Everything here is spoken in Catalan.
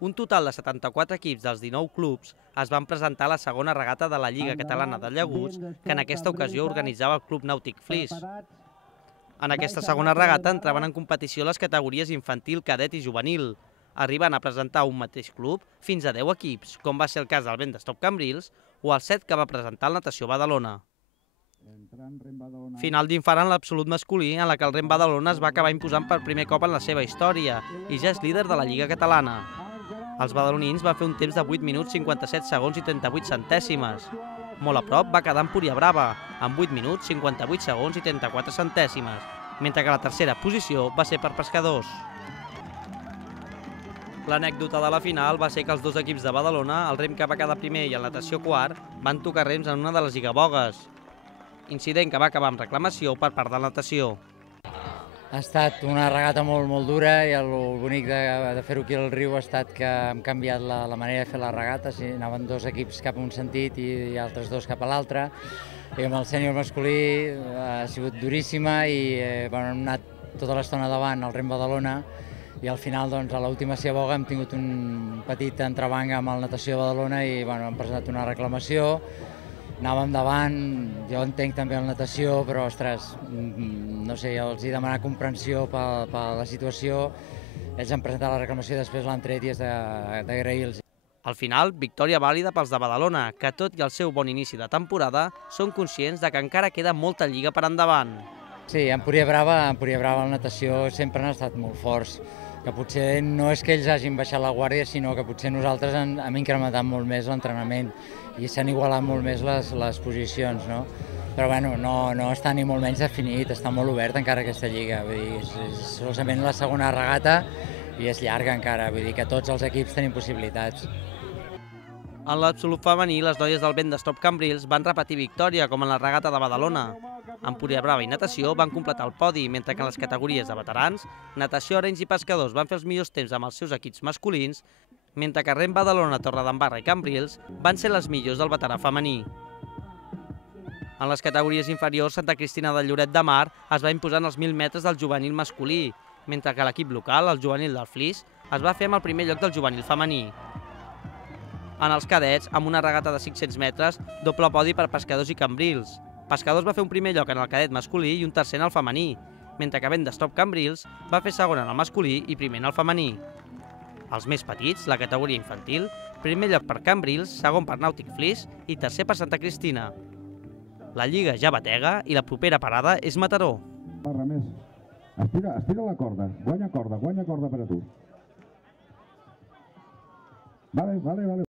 Un total de 74 equips dels 19 clubs es van presentar a la segona regata de la Lliga Catalana de Llaguts, que en aquesta ocasió organitzava el Club Nàutic Flix. En aquesta segona regata entraven en competició les categories infantil, cadet i juvenil, arribant a presentar un mateix club fins a 10 equips, com va ser el cas del Vent d'Estop Cambrils o el 7 que va presentar el Natació Badalona. Final d'infant en l'absolut masculí, en la que el Rem Badalona es va acabar imposant per primer cop en la seva història i ja és líder de la Lliga Catalana. Els badalonins van fer un temps de 8 minuts 57 segons i 38 centèsimes. Molt a prop va quedar Empúria Brava, amb 8 minuts 58 segons i 34 centèsimes, mentre que la tercera posició va ser per Pescadors. L'anècdota de la final va ser que els dos equips de Badalona, el Rem que va quedar primer i el Natació quart, van tocar rems en una de les lligabogues, incident que va acabar amb reclamació per part de la Natació. Ha estat una regata molt dura i el bonic de fer-ho aquí al riu ha estat que hem canviat la manera de fer la regata. Anaven dos equips cap a un sentit i altres dos cap a l'altre. I amb el sènior masculí ha sigut duríssima i hem anat tota l'estona davant al Rem Badalona i al final, a l'última ciaboga, hem tingut un petit entrebanc amb el Natació Badalona i hem presentat una reclamació. Anàvem davant, jo entenc també la natació, però, ostres, no sé, els he demanat comprensió per la situació. Ells han presentat la reclamació i després l'han tret i és d'agrair-los. Al final, victòria vàlida pels de Badalona, que tot i el seu bon inici de temporada, són conscients de que encara queda molta lliga per endavant. Sí, Empúria Brava, la natació sempre han estat molt forts, que potser no és que ells hagin baixat la guàrdia, sinó que potser nosaltres hem incrementat molt més l'entrenament i s'han igualat molt més les posicions, no? Però bueno, no està ni molt menys definit, està molt obert encara aquesta lliga, vull dir, és solament la segona regata i és llarga encara, vull dir que tots els equips tenim possibilitats. En l'absolut femení, les noies del Vent d'Estop Cambrils van repetir victòria, com en la regata de Badalona. Empúria Brava i Natació van completar el podi, mentre que en les categories de veterans, Natació, Arenys i Pescadors van fer els millors temps amb els seus equips masculins, mentre que Rem Badalona, Torredembarra i Cambrils van ser les millors del veterà femení. En les categories inferiors, Santa Cristina de Lloret de Mar es va imposar en els 1.000 metres del juvenil masculí, mentre que l'equip local, el juvenil del Flix, es va fer amb el primer lloc del juvenil femení. En els cadets, amb una regata de 500 metres, doble podi per Pescadors i Cambrils. Pescadors va fer un primer lloc en el cadet masculí i un tercer en el femení, mentre que Vent d'Estop Cambrils va fer segon en el masculí i primer en el femení. Els més petits, la categoria infantil, primer lloc per Cambrils, segon per Nàutic Flix i tercer per Santa Cristina. La lliga ja batega i la propera parada és Mataró. Estira la corda, guanya corda per a tu. Vale.